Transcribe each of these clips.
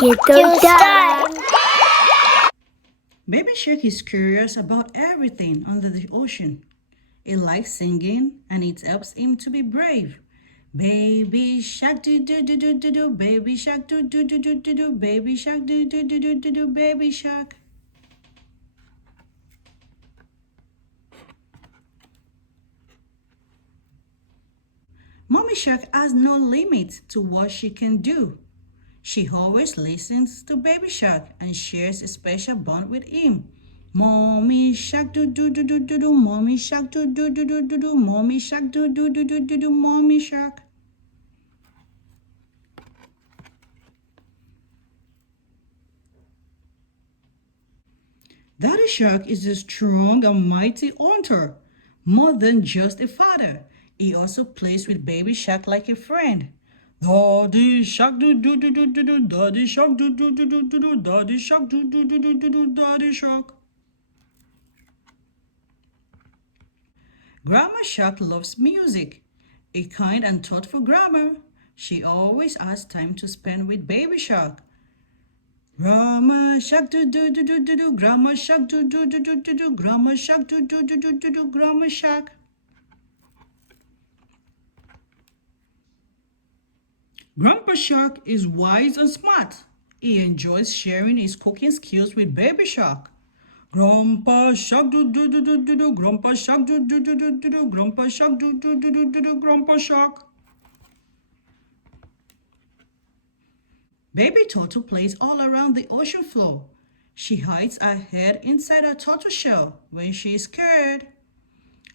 Little time. Baby shark is curious about everything under the ocean. It likes singing and it helps him to be brave. Baby shark do do do do do do, baby shark do do do do do do, baby shark do do do do do do, baby shark. Mommy shark has no limit to what she can do. She always listens to baby shark and shares a special bond with him. Mommy shark do do do do do do, mommy shark do do do do do do, mommy shark do do do do do do, mommy shark. Daddy shark is a strong and mighty hunter, more than just a father. He also plays with baby shark like a friend. Daddy shark do do do do do do, daddy shark do do do do do do, daddy shark do do do do do do, daddy shark. Grandma Shark loves music. A kind and thoughtful grandma. She always has time to spend with Baby Shark. Grandma Shark do do do do do do. Grandma Shark do do do do do do. Grandma Shark do do do do do do. Grandma Shark. Grandpa Shark is wise and smart. He enjoys sharing his cooking skills with Baby Shark. Grandpa Shark do do do do do do. Grandpa Shark do do do do do do. Grandpa Shark do do do do do do. Grandpa Shark. Baby turtle plays all around the ocean floor. She hides her head inside her turtle shell when she is scared.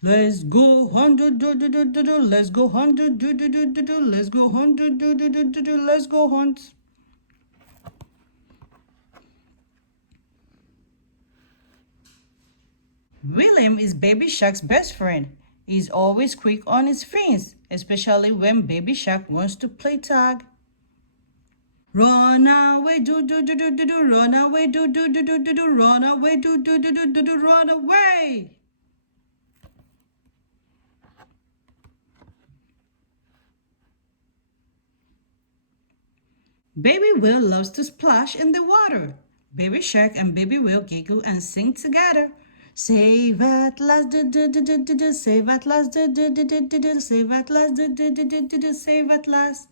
Let's go hunt do do do do do do. Let's go hunt do do do do do do. Let's go hunt do do do do do do. Let's go hunt. William is Baby Shark's best friend. He's always quick on his fins, especially when Baby Shark wants to play tag. Run away, do do do do do do, run away, do do do do do do, run away, do do do do do do, run away. Baby whale loves to splash in the water. Baby shark and baby whale giggle and sing together. Save at last, do do do do do do, save at last, do do do do do do, save at last, do do do do do do, save at last.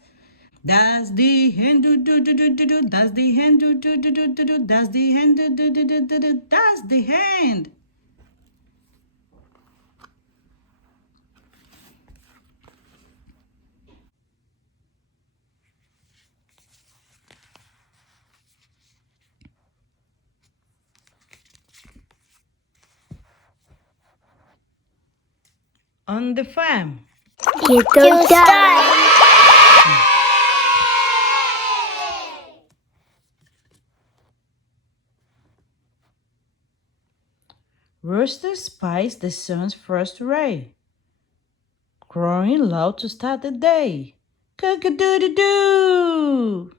That's the hen do do do do do do. That's the hen do do do do do do. That's the hen do do do do do do. That's the hen. On the farm. Little time. Rooster spies the sun's first ray, crowing loud to start the day. Cock-a-doodle-doo!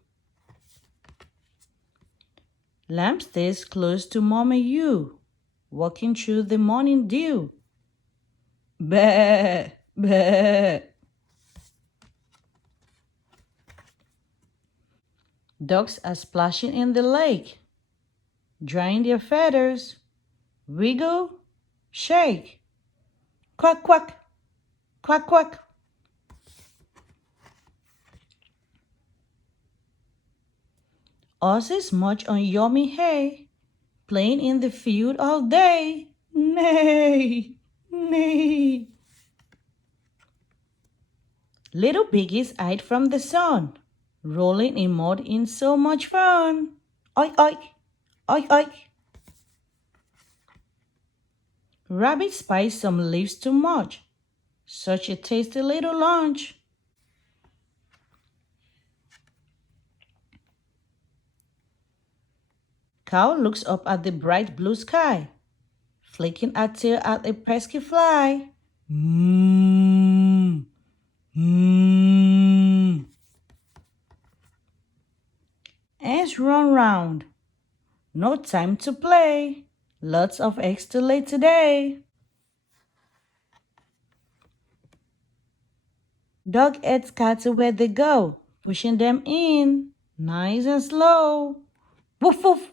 Lamb stays close to Mommy Ewe, walking through the morning dew. Bah, bah. Ducks are splashing in the lake, drying their feathers. Wiggle, shake. Quack, quack, quack, quack. Horses munch on yummy hay, playing in the field all day. Nay, nay. Little piggies hide from the sun, rolling in mud in so much fun. Oink, oink, oink, oink. Rabbit spies some leaves to munch. Such a tasty little lunch. Cow looks up at the bright blue sky, flicking her tail at a pesky fly. Mmm, mmm. Ants run round. No time to play. Lots of eggs to lay today. Dog heads scatter where they go, pushing them in. Nice and slow. Woof, woof,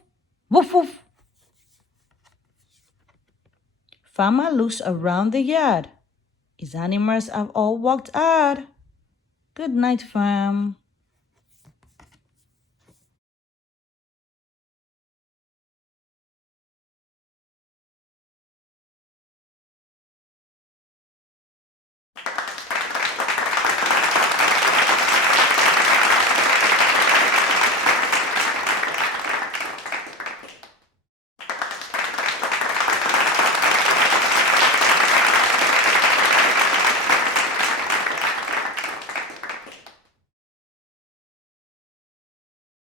woof, woof. Fama looks around the yard. His animals have all walked out. Good night, fam.